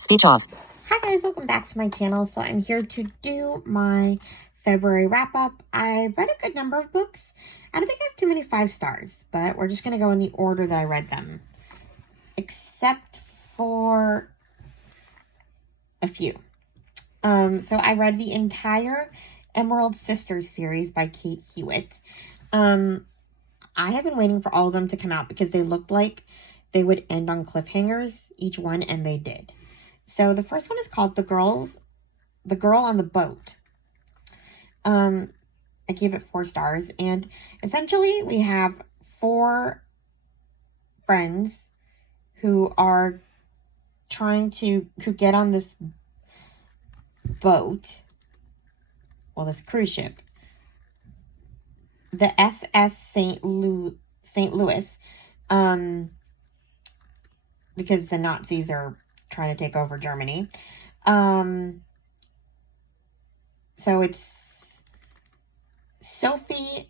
Speech off. Hi guys, welcome back to my channel. So I'm here to do my February wrap-up. I read a good number of books. I don't think I have too many 5 stars, but we're just going to go in the order that I read them. Except for a few. So I read the entire Emerald Sisters series by Kate Hewitt. I have been waiting for all of them to come out because they looked like they would end on cliffhangers, each one, and they did. So the first one is called The Girl on the Boat. I gave it 4 stars, and essentially we have 4 friends who are trying to get on this boat, well, this cruise ship, the SS St. Louis, because the Nazis are trying to take over Germany. So it's Sophie,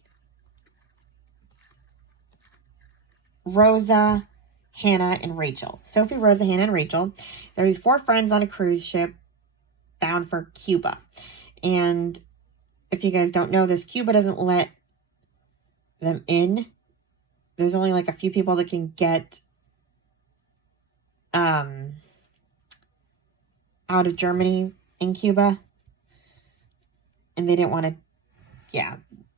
Rosa, Hannah, and Rachel. Sophie, Rosa, Hannah, and Rachel. There are these 4 friends on a cruise ship bound for Cuba. And if you guys don't know this, Cuba doesn't let them in. There's only like a few people that can get out of Germany in Cuba. And they didn't want to,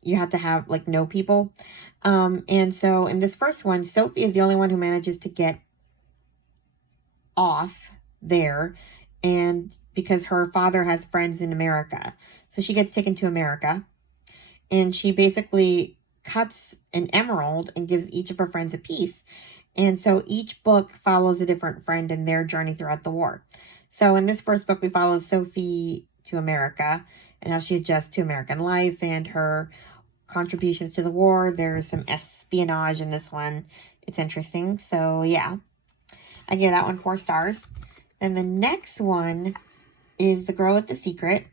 you have to have like no people. And so in this first one, Sophie is the only one who manages to get off there, and because her father has friends in America. So she gets taken to America, and she basically cuts an emerald and gives each of her friends a piece. And so each book follows a different friend in their journey throughout the war. So in this first book, we follow Sophie to America and how she adjusts to American life and her contributions to the war. There's some espionage in this one. It's interesting. So yeah, I gave that one 4 stars. Then the next one is The Girl with the Secret.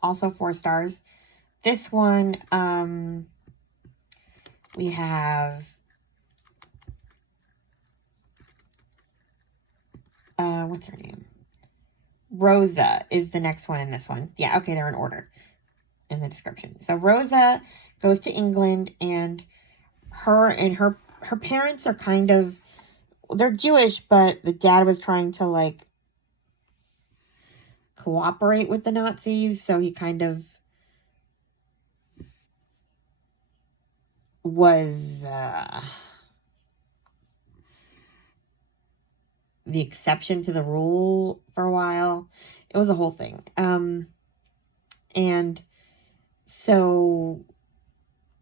Also 4 stars. This one, we have what's her name? Rosa is the next one in this one. Yeah, okay, they're in order in the description. So Rosa goes to England, and her parents are kind of, they're Jewish, but the dad was trying to like cooperate with the Nazis, so he kind of was the exception to the rule for a while. It was a whole thing. And so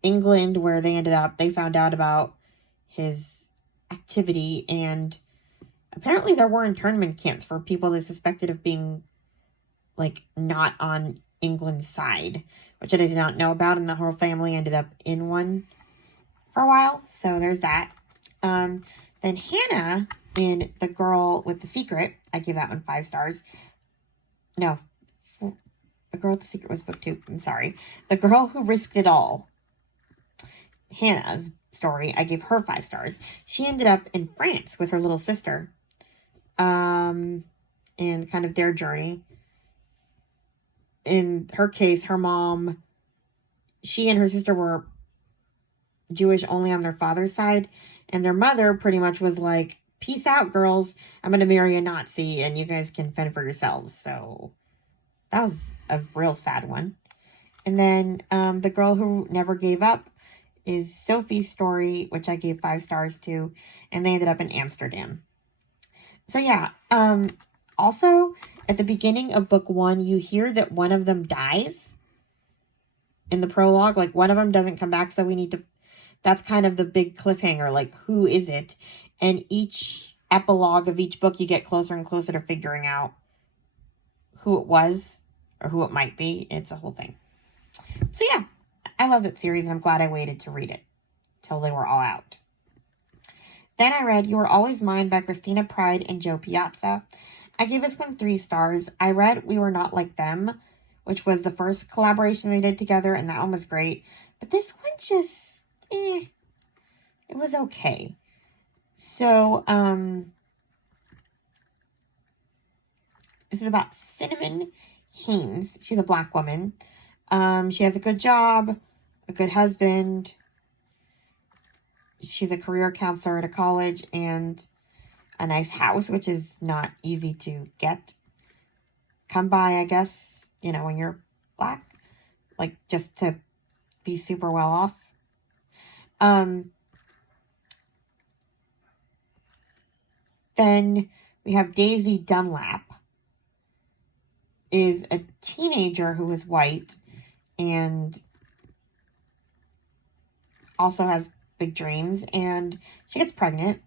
England, where they ended up, they found out about his activity, and apparently there were internment camps for people they suspected of being like not on England's side, which I did not know about, and the whole family ended up in one for a while. So there's that. Then Hannah in The Girl with the Secret, I give that one 5 stars. No, The Girl with the Secret was book 2. I'm sorry. The Girl Who Risked It All, Hannah's story, I gave her 5 stars. She ended up in France with her little sister, and kind of their journey. In her case, her mom, she and her sister were Jewish only on their father's side, and their mother pretty much was like, peace out, girls, I'm going to marry a Nazi, and you guys can fend for yourselves. So that was a real sad one. And then The Girl Who Never Gave Up is Sophie's story, which I gave 5 stars to, and they ended up in Amsterdam. So yeah, also at the beginning of book 1, you hear that one of them dies in the prologue. Like, one of them doesn't come back, so we need to, that's kind of the big cliffhanger, like, who is it? And each epilogue of each book, you get closer and closer to figuring out who it was or who it might be. It's a whole thing. So yeah, I love that series, and I'm glad I waited to read it till they were all out. Then I read You Were Always Mine by Christina Pride and Joe Piazza. I gave this one 3 stars. I read We Were Not Like Them, which was the first collaboration they did together, and that one was great. But this one just, it was okay. So, This is about Cinnamon Haynes. She's a Black woman. She has a good job, a good husband. She's a career counselor at a college and a nice house, which is not easy to come by, I guess, when you're Black, like just to be super well off. Then we have Daisy Dunlap, is a teenager who is white and also has big dreams, and she gets pregnant.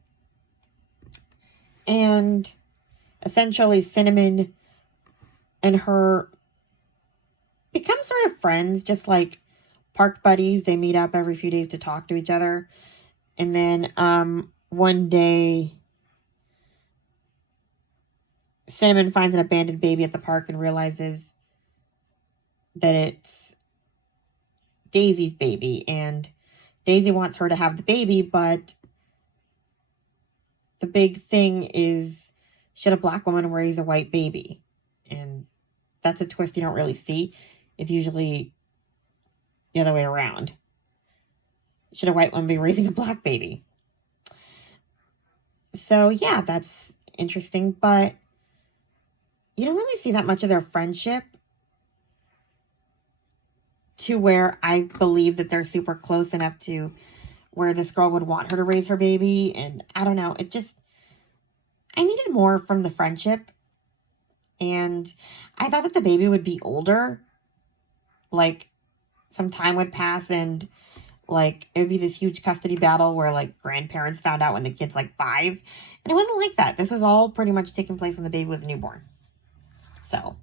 And essentially Cinnamon and her become sort of friends, just like park buddies. They meet up every few days to talk to each other. And then one day Cinnamon finds an abandoned baby at the park and realizes that it's Daisy's baby, and Daisy wants her to have the baby, but the big thing is, should a Black woman raise a white baby? And that's a twist you don't really see. It's usually the other way around. Should a white woman be raising a Black baby? So yeah, that's interesting, but you don't really see that much of their friendship to where I believe that they're super close enough to where this girl would want her to raise her baby. And I don't know, I needed more from the friendship. And I thought that the baby would be older. Like, some time would pass and, like, it would be this huge custody battle where, like, grandparents found out when the kid's, like, 5. And it wasn't like that. This was all pretty much taking place when the baby was newborn. So.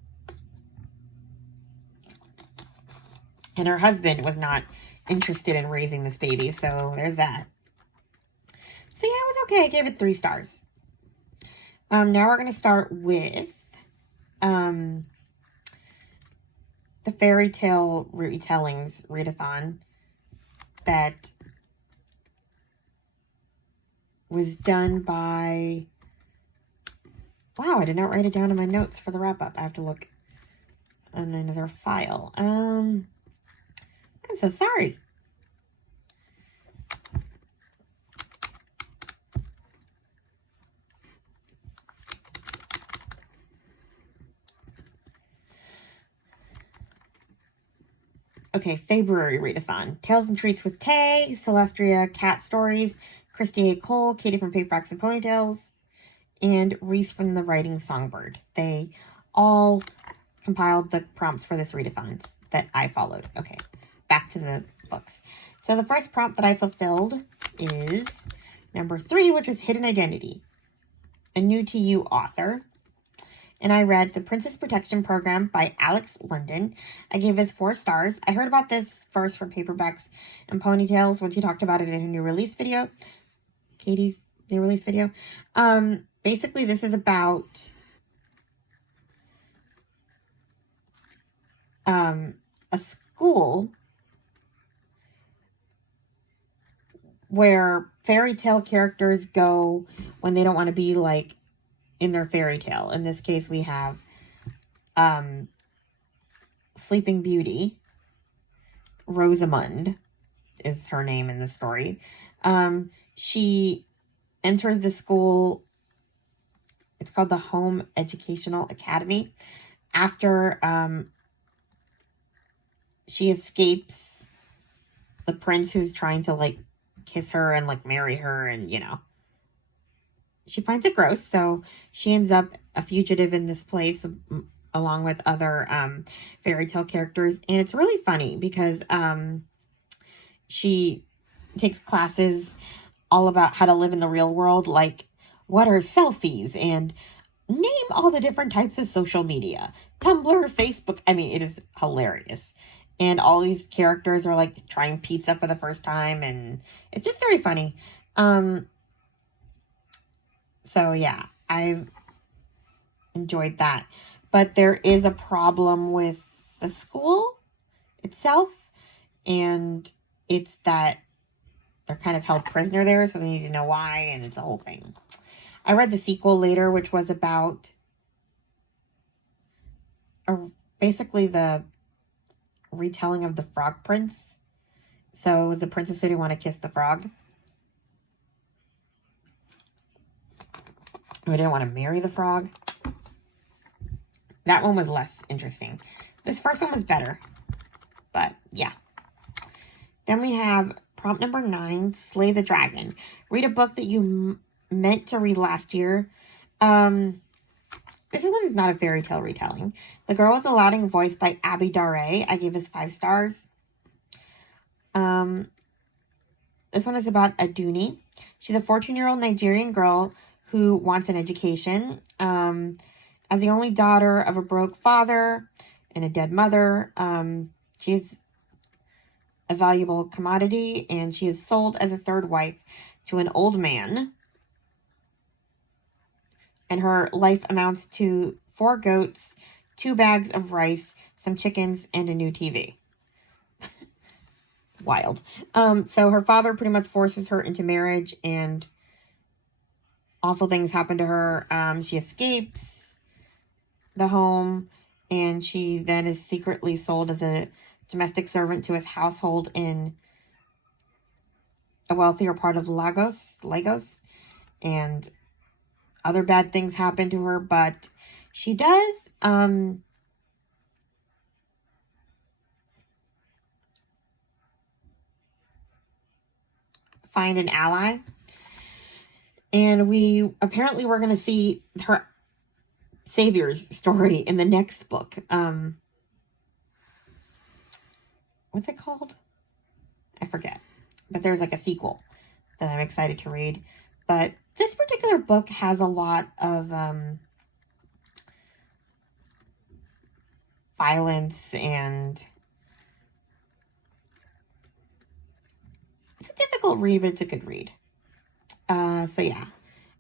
And her husband was not interested in raising this baby, so there's that. So yeah, it was okay. I gave it 3 stars. Now we're going to start with the fairy tale retellings readathon that was done by... Wow, I did not write it down in my notes for the wrap-up. I have to look on another file. I'm so sorry. Okay, February readathon. Tales and Treats with Tay, Celestria, Cat Stories, Christy A. Cole, Katie from Paperbacks and Ponytails, and Reese from the Writing Songbird. They all compiled the prompts for this readathon that I followed. Okay, back to the books. So the first prompt that I fulfilled is number 3, which was Hidden Identity, a new to you author. And I read The Princess Protection Program by Alex London. I gave this 4 stars. I heard about this first from Paperbacks and Ponytails when she talked about it in her new release video. Katie's new release video. Basically, this is about a school where fairy tale characters go when they don't want to be, like, in their fairy tale. In this case, we have Sleeping Beauty. Rosamund is her name in the story. She enters the school. It's called the Home Educational Academy. After she escapes the prince who's trying to, like, kiss her and, like, marry her, and, she finds it gross, so she ends up a fugitive in this place along with other fairy tale characters. And it's really funny because she takes classes all about how to live in the real world, like what are selfies and name all the different types of social media. Tumblr, Facebook. I mean, it is hilarious. And all these characters are, like, trying pizza for the first time, and it's just very funny. So, yeah, I've enjoyed that. But there is a problem with the school itself, and it's that they're kind of held prisoner there, so they need to know why, and it's a whole thing. I read the sequel later, which was about a, basically the retelling of the Frog Prince. So it was the princess who didn't want to kiss the frog, who didn't want to marry the frog. That one was less interesting. This first one was better. But, yeah. Then we have prompt number 9, Slay the Dragon. Read a book that you meant to read last year. This one is not a fairy tale retelling. The Girl with the Louding Voice by Abby Daré. I gave this 5 stars. This one is about Aduni. She's a 14-year-old Nigerian girl who wants an education. As the only daughter of a broke father and a dead mother, she's a valuable commodity, and she is sold as a third wife to an old man. And her life amounts to 4 goats, 2 bags of rice, some chickens, and a new TV. Wild. So her father pretty much forces her into marriage, and awful things happen to her. She escapes the home, and she then is secretly sold as a domestic servant to his household in a wealthier part of Lagos, and other bad things happen to her, but she does find an ally, and we're going to see her savior's story in the next book. What's it called? I forget, but there's like a sequel that I'm excited to read. But this particular book has a lot of violence, and it's a difficult read, but it's a good read. So yeah,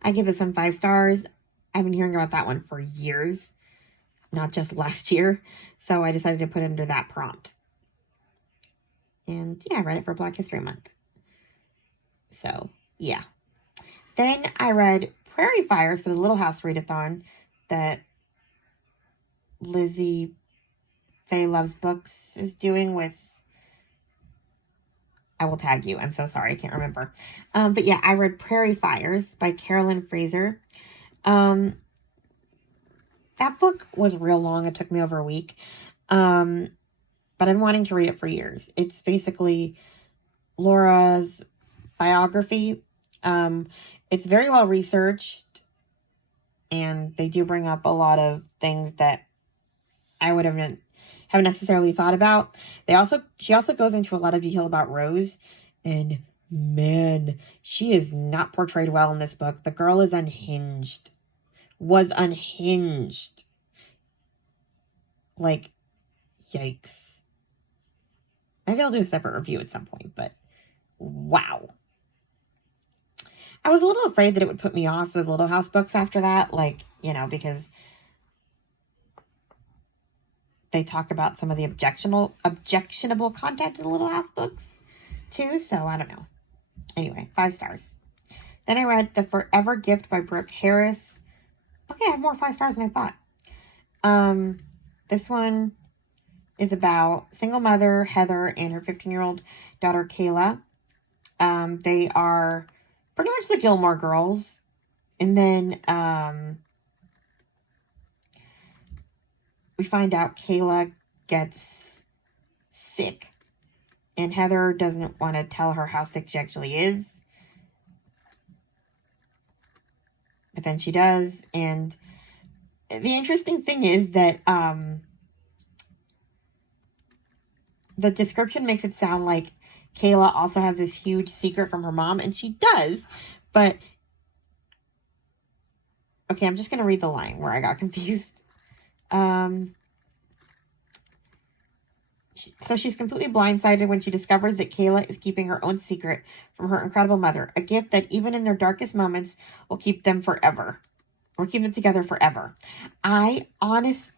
I give it some 5 stars. I've been hearing about that one for years, not just last year. So I decided to put it under that prompt. And yeah, I read it for Black History Month. So yeah. Then I read Prairie Fires for the Little House Readathon that Lizzie Faye Loves Books is doing with, I will tag you. I'm so sorry. I can't remember. But yeah, I read Prairie Fires by Carolyn Fraser. That book was real long. It took me over a week. But I've been wanting to read it for years. It's basically Laura's biography. It's very well researched, and they do bring up a lot of things that I would haven't necessarily thought about. She also goes into a lot of detail about Rose, and man, she is not portrayed well in this book. The girl is unhinged. Was unhinged. Like, yikes. Maybe I'll do a separate review at some point, but wow. I was a little afraid that it would put me off the Little House books after that, like, because they talk about some of the objectionable content in the Little House books, too, so I don't know. Anyway, 5 stars. Then I read The Forever Gift by Brooke Harris. Okay, I have more 5 stars than I thought. This one is about single mother Heather and her 15-year-old daughter Kayla. They are pretty much the Gilmore Girls. And then we find out Kayla gets sick, and Heather doesn't want to tell her how sick she actually is. But then she does, and the interesting thing is that the description makes it sound like Kayla also has this huge secret from her mom, and she does, but okay, I'm just going to read the line where I got confused. So she's completely blindsided when she discovers that Kayla is keeping her own secret from her incredible mother, a gift that even in their darkest moments will keep them forever, or keep them together forever. I honestly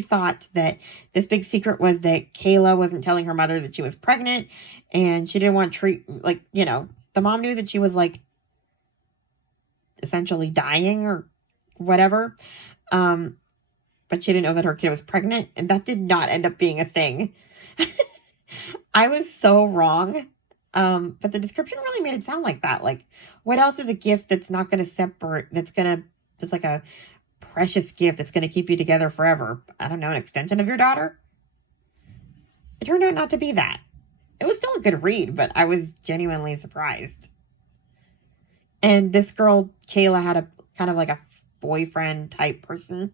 thought that this big secret was that Kayla wasn't telling her mother that she was pregnant, and she didn't want the mom knew that she was like essentially dying or whatever. but she didn't know that her kid was pregnant, and that did not end up being a thing. I was so wrong. But the description really made it sound like that. Like, what else is a gift that's not going to separate, that's like a precious gift that's going to keep you together forever? I don't know, an extension of your daughter? It turned out not to be that. It was still a good read, but I was genuinely surprised. And this girl, Kayla, had a kind of like a boyfriend type person.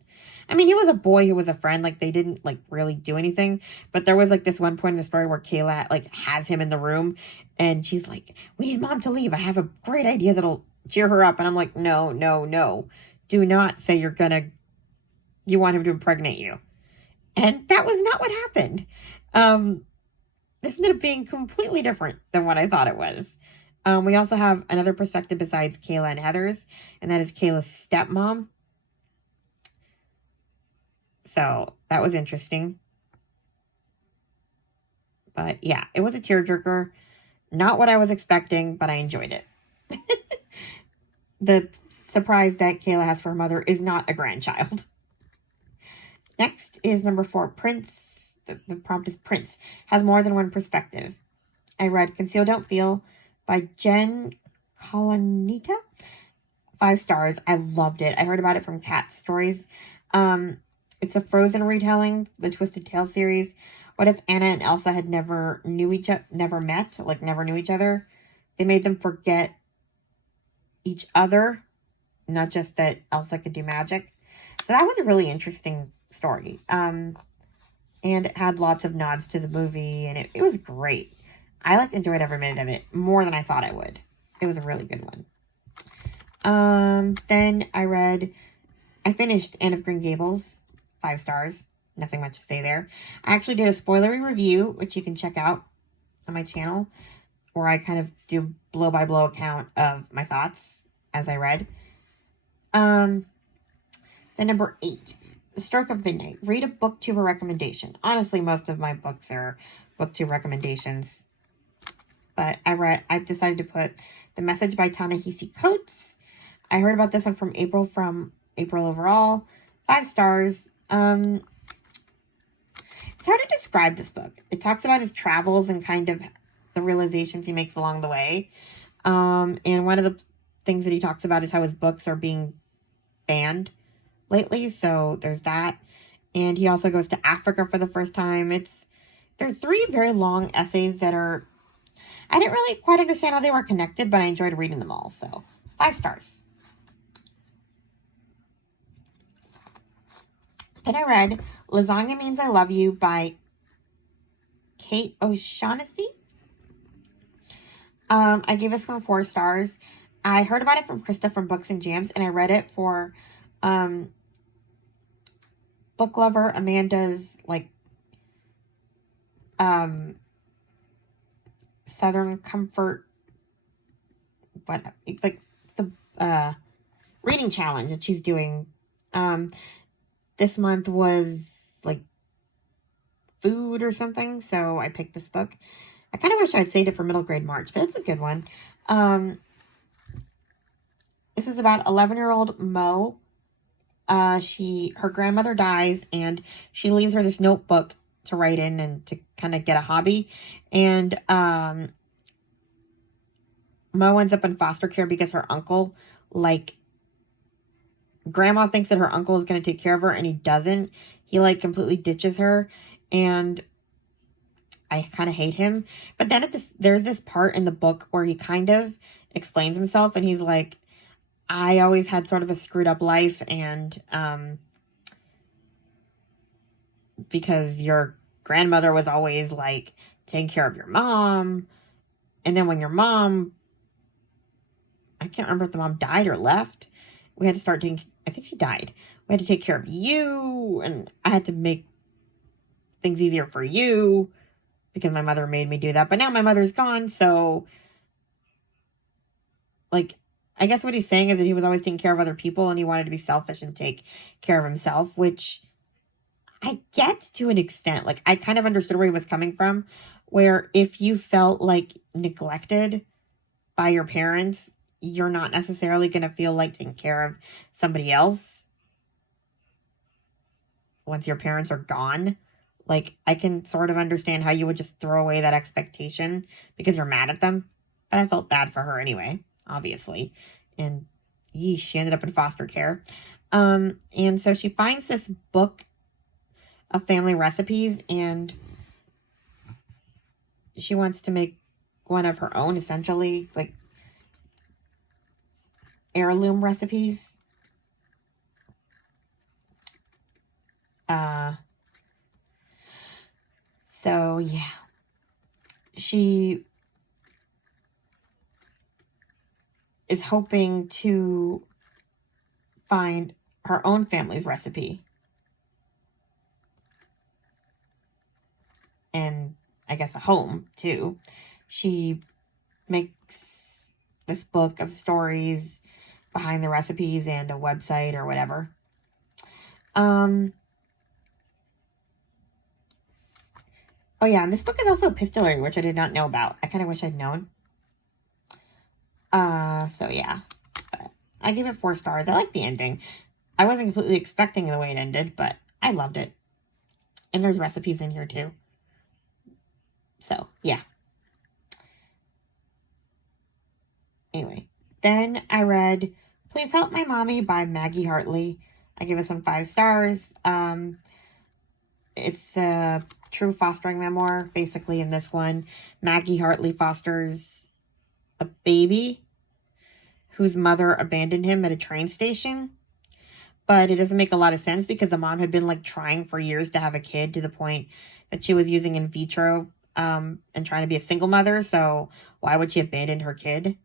I mean, he was a boy who was a friend. Like, they didn't like really do anything. But there was like this one point in the story where Kayla like has him in the room, and she's like, "We need mom to leave. I have a great idea that'll cheer her up." And I'm like, "No, no, no. Do not say you want him to impregnate you." And that was not what happened. This ended up being completely different than what I thought it was. We also have another perspective besides Kayla and Heather's, and that is Kayla's stepmom. So that was interesting. But yeah, it was a tearjerker. Not what I was expecting, but I enjoyed it. The surprise that Kayla has for her mother is not a grandchild. Next is number 4, Prince. The prompt is Prince has more than one perspective. I read Conceal Don't Feel by Jen Colonita. 5 stars. I loved it. I heard about it from Cat Stories. It's a Frozen retelling, the Twisted Tale series. What if Anna and Elsa had never knew never met, like never knew each other? They made them forget each other, not just that Elsa could do magic. So that was a really interesting story. And it had lots of nods to the movie, and it was great. I enjoyed every minute of it more than I thought I would. It was a really good one. Then I finished Anne of Green Gables, 5 stars. Nothing much to say there. I actually did a spoilery review, which you can check out on my channel, where I kind of do blow-by-blow account of my thoughts as I read. Then number 8, The Stroke of Midnight. Read a booktube recommendation. Honestly, most of my books are booktube recommendations. But I've decided to put The Message by Ta-Nehisi Coates. I heard about this one from April Overall. 5 stars. It's hard to describe this book. It talks about his travels and kind of the realizations he makes along the way. And one of the things that he talks about is how his books are being banned lately. So there's that. And he also goes to Africa for the first time. There are 3 very long essays that are... I didn't really quite understand how they were connected, but I enjoyed reading them all. So 5 stars. Then I read Lasagna Means I Love You by Kate O'Shaughnessy. I gave this one 4 stars. I heard about it from Krista from Books and Jams, and I read it for book lover Amanda's Southern Comfort. It's the reading challenge that she's doing. This month was food or something, so I picked this book. I kind of wish I'd saved it for middle grade March, but it's a good one. This is about 11-year-old Mo. Her grandmother dies, and she leaves her this notebook to write in and to kind of get a hobby. And Mo ends up in foster care because her uncle, grandma thinks that her uncle is going to take care of her, and he doesn't. He completely ditches her, and I kind of hate him. But then there's this part in the book where he kind of explains himself, and he's like, I always had sort of a screwed up life, and because your grandmother was always taking care of your mom, and then when your mom, I can't remember if the mom died or left, we had to start taking, I think she died. We had to take care of you, and I had to make things easier for you because my mother made me do that. But now my mother's gone, so I guess what he's saying is that he was always taking care of other people, and he wanted to be selfish and take care of himself, which I get to an extent. I kind of understood where he was coming from, where if you felt neglected by your parents, you're not necessarily going to feel like taking care of somebody else. once your parents are gone. Like, I can sort of understand how you would just throw away that expectation because you're mad at them. But I felt bad for her anyway, obviously. And yeesh, she ended up in foster care. And so she finds this book of family recipes, and she wants to make one of her own, essentially, like heirloom recipes. So yeah, she is hoping to find her own family's recipe. And I guess a home too. She makes this book of stories behind the recipes and a website or whatever. Oh yeah, and this book is also epistolary, which I did not know about. I kind of wish I'd known. So yeah. But I give it 4 stars. I like the ending. I wasn't completely expecting the way it ended, but I loved it. And there's recipes in here too. So, yeah. Anyway, then I read Please Help My Mommy by Maggie Hartley. I give it some 5 stars. It's a true fostering memoir. Basically, in this one, Maggie Hartley fosters a baby whose mother abandoned him at a train station. But it doesn't make a lot of sense because the mom had been like trying for years to have a kid, to the point that she was using in vitro and trying to be a single mother. So why would she abandon her kid?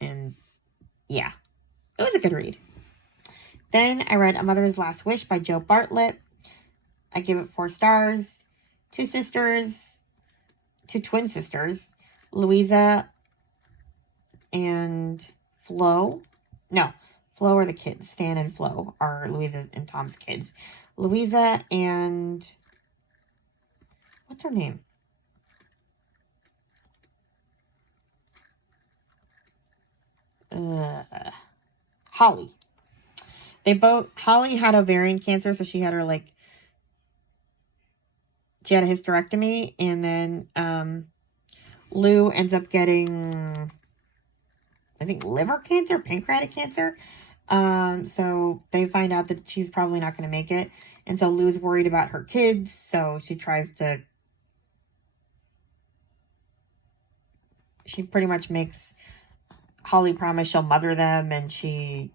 And yeah, it was a good read. Then I read A Mother's Last Wish by Joe Bartlett. I give it 4 stars. 2 twin sisters, Louisa and Flo. No, Flo are the kids. Stan and Flo are Louisa and Tom's kids. Louisa and... what's her name? Holly. Holly had ovarian cancer, so she had her, like... she had a hysterectomy, and then Lou ends up getting... I think liver cancer, pancreatic cancer. So they find out that she's probably not going to make it. And so Lou's worried about her kids. So she pretty much makes Holly promise she'll mother them. And she,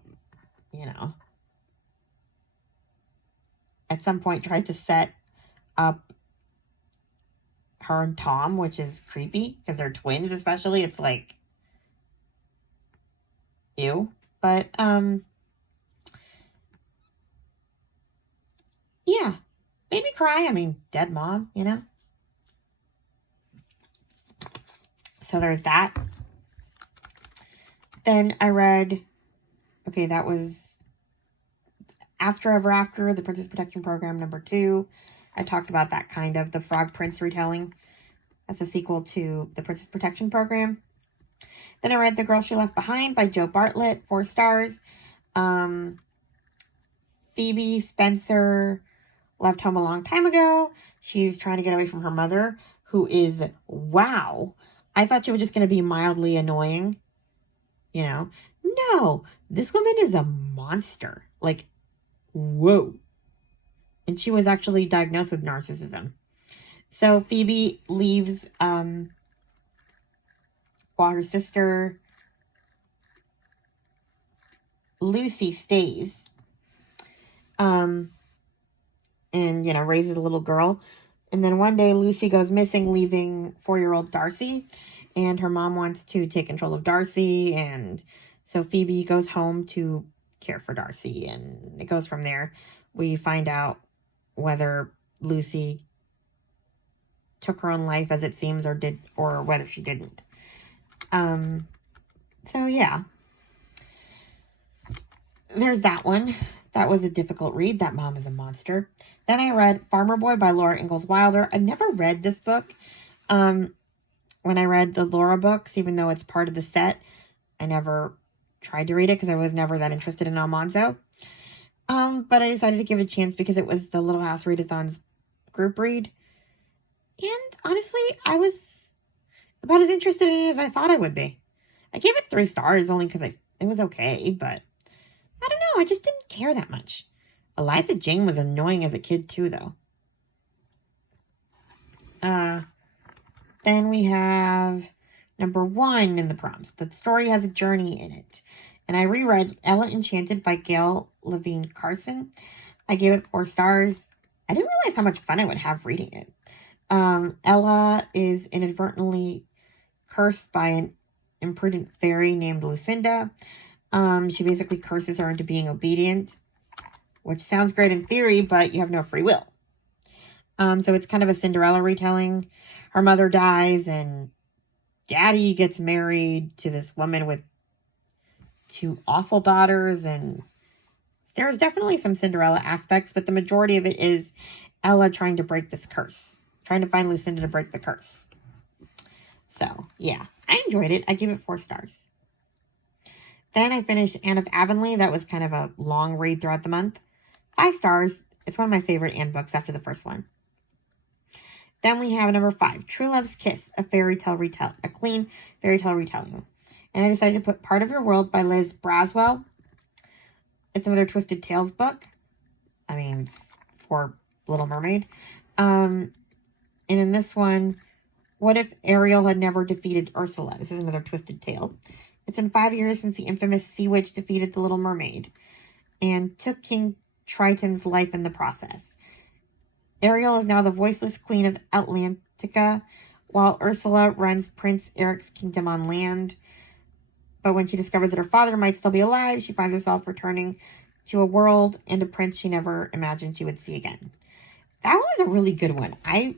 at some point tries to set up her and Tom, which is creepy because they're twins, especially. It's like, ew. But, yeah, made me cry. I mean, dead mom, So there's that. Then I read, okay, that was After Ever After, the Princess Protection Program #2. I talked about that kind of, the Frog Prince retelling. That's a sequel to the Princess Protection Program. Then I read The Girl She Left Behind by Joe Bartlett, 4 stars. Phoebe Spencer left home a long time ago. She's trying to get away from her mother, who is, wow. I thought she was just going to be mildly annoying. No, this woman is a monster. Like, whoa. And she was actually diagnosed with narcissism. So Phoebe leaves while her sister Lucy stays. And, raises a little girl. And then one day Lucy goes missing, leaving 4-year-old Darcy. And her mom wants to take control of Darcy. And so Phoebe goes home to care for Darcy. And it goes from there. We find out whether Lucy took her own life, as it seems, or whether she didn't. So yeah. There's that one. That was a difficult read. That mom is a monster. Then I read Farmer Boy by Laura Ingalls Wilder. I never read this book. When I read the Laura books, even though it's part of the set, I never tried to read it because I was never that interested in Almanzo. But I decided to give it a chance because it was the Little House Readathon's group read. And honestly, I was about as interested in it as I thought I would be. I gave it 3 stars only because it was okay, but I don't know, I just didn't care that much. Eliza Jane was annoying as a kid too, though. Then we have number 1 in the prompts. The story has a journey in it. And I reread Ella Enchanted by Gail Levine Carson. I gave it 4 stars. I didn't realize how much fun I would have reading it. Ella is inadvertently cursed by an imprudent fairy named Lucinda. She basically curses her into being obedient, which sounds great in theory, but you have no free will. So it's kind of a Cinderella retelling. Her mother dies and daddy gets married to this woman with 2 awful daughters, and there's definitely some Cinderella aspects, but the majority of it is Ella trying to break this curse. Trying to find Lucinda to break the curse. So, yeah. I enjoyed it. I give it 4 stars. Then I finished Anne of Avonlea. That was kind of a long read throughout the month. 5 stars. It's one of my favorite Anne books after the first one. Then we have number 5, True Love's Kiss, a clean fairy tale retelling. And I decided to put Part of Your World by Liz Braswell. It's another Twisted Tales book. I mean, it's for Little Mermaid. And in this one, what if Ariel had never defeated Ursula? This is another Twisted Tale. It's been 5 years since the infamous Sea Witch defeated the Little Mermaid and took King Triton's life in the process. Ariel is now the voiceless queen of Atlantica, while Ursula runs Prince Eric's kingdom on land. But when she discovers that her father might still be alive, she finds herself returning to a world and a prince she never imagined she would see again. That one was a really good one. I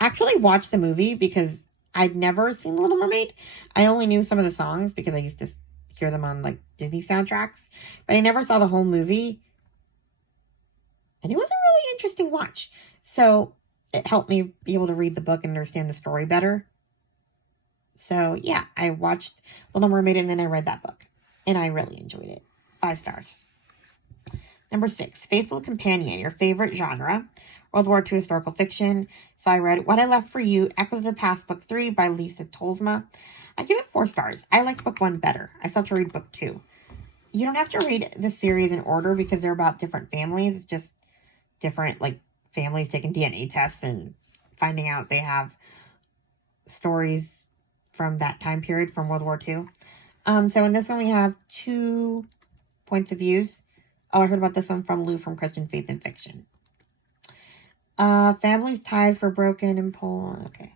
actually watched the movie because I'd never seen The Little Mermaid. I only knew some of the songs because I used to hear them on like Disney soundtracks, but I never saw the whole movie. And it was a really interesting watch. So it helped me be able to read the book and understand the story better. So yeah, I watched Little Mermaid and then I read that book. And I really enjoyed it. 5 stars. Number 6, Faithful Companion, your favorite genre. World War II historical fiction. So I read What I Left for You, Echoes of the Past, Book 3 by Lisa Tolsma. I give it 4 stars. I liked Book 1 better. I still have to read Book 2. You don't have to read the series in order because they're about different families. It's just different, like, families taking DNA tests and finding out they have stories from that time period from World War II. So in this one we have 2 points of views. Oh, I heard about this one from Lou from Christian Faith and Fiction. Family's ties were broken in Poland. Okay.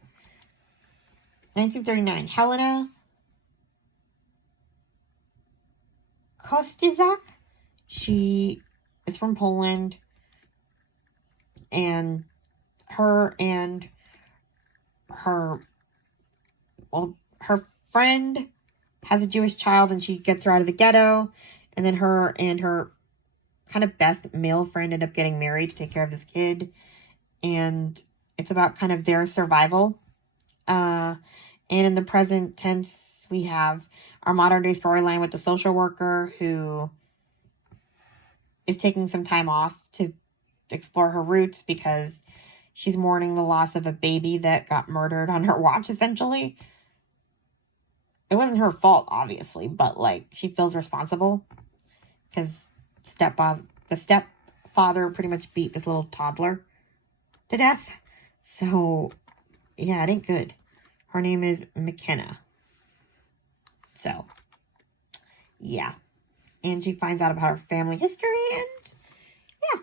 1939. Helena Kostyzak. She is from Poland. And her friend has a Jewish child and she gets her out of the ghetto. And then her and her kind of best male friend end up getting married to take care of this kid. And it's about kind of their survival. And in the present tense, we have our modern day storyline with the social worker who is taking some time off to explore her roots because she's mourning the loss of a baby that got murdered on her watch, essentially. It wasn't her fault, obviously, but, like, she feels responsible because the stepfather pretty much beat this little toddler to death. So, yeah, it ain't good. Her name is McKenna. So, yeah. And she finds out about her family history and, yeah.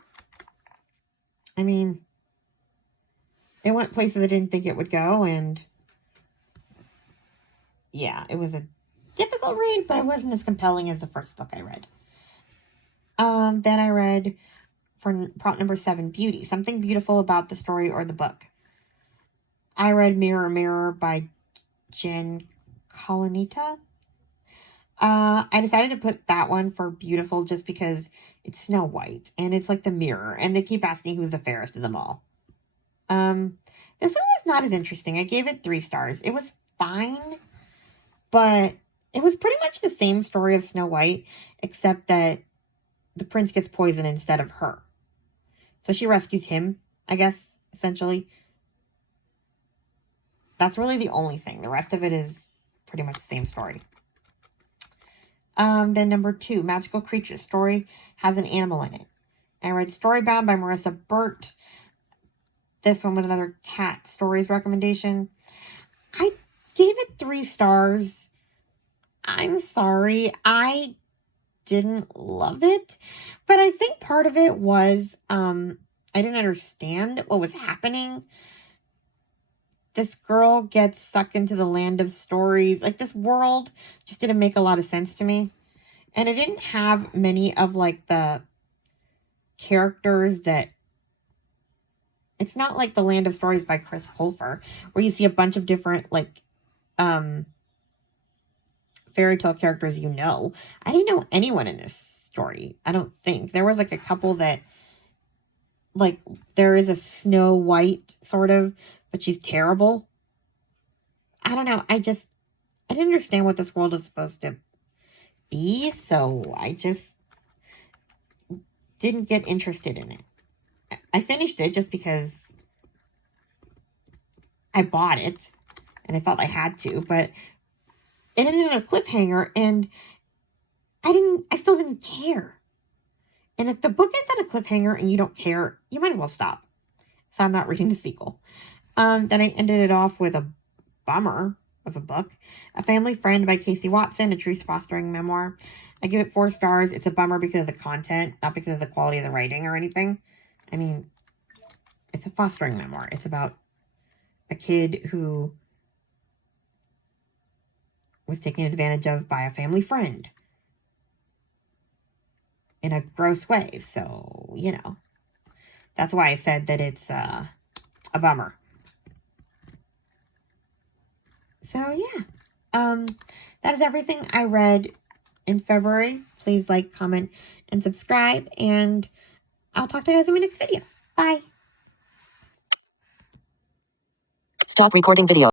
I mean, it went places I didn't think it would go, and yeah, it was a difficult read, but it wasn't as compelling as the first book I read. Then I read, for prompt number 7, Beauty, something beautiful about the story or the book. I read Mirror, Mirror by Jen Colonita. I decided to put that one for beautiful just because it's Snow White, and it's like the mirror, and they keep asking who's the fairest of them all. This one was not as interesting. I gave it 3 stars. It was fine, but it was pretty much the same story of Snow White, except that the prince gets poisoned instead of her. So she rescues him, I guess, essentially. That's really the only thing. The rest of it is pretty much the same story. Then number 2, Magical Creatures story has an animal in it. I read Storybound by Marissa Burt. This one was another cat stories recommendation. I gave it 3 stars. I'm sorry. I didn't love it. But I think part of it was I didn't understand what was happening. This girl gets sucked into the land of stories. Like, this world just didn't make a lot of sense to me. And it didn't have many of, like, the characters that... It's not like The Land of Stories by Chris Colfer, where you see a bunch of different, like, fairy tale characters you know. I didn't know anyone in this story, I don't think. There was, like, a couple that... Like, there is a Snow White, sort of, but she's terrible. I don't know. I didn't understand what this world is supposed to be, so I just didn't get interested in it. I finished it just because I bought it, and I felt I had to, but it ended on a cliffhanger, and I still didn't care. And if the book ends on a cliffhanger and you don't care, you might as well stop. So I'm not reading the sequel. Then I ended it off with a bummer of a book. A Family Friend by Casey Watson, a truth fostering memoir. I give it 4 stars. It's a bummer because of the content, not because of the quality of the writing or anything. I mean, it's a fostering memoir. It's about a kid who was taken advantage of by a family friend in a gross way. So, you know, that's why I said that it's a bummer. So, yeah. That is everything I read in February. Please like, comment, and subscribe. And I'll talk to you guys in my next video. Bye. Stop recording video.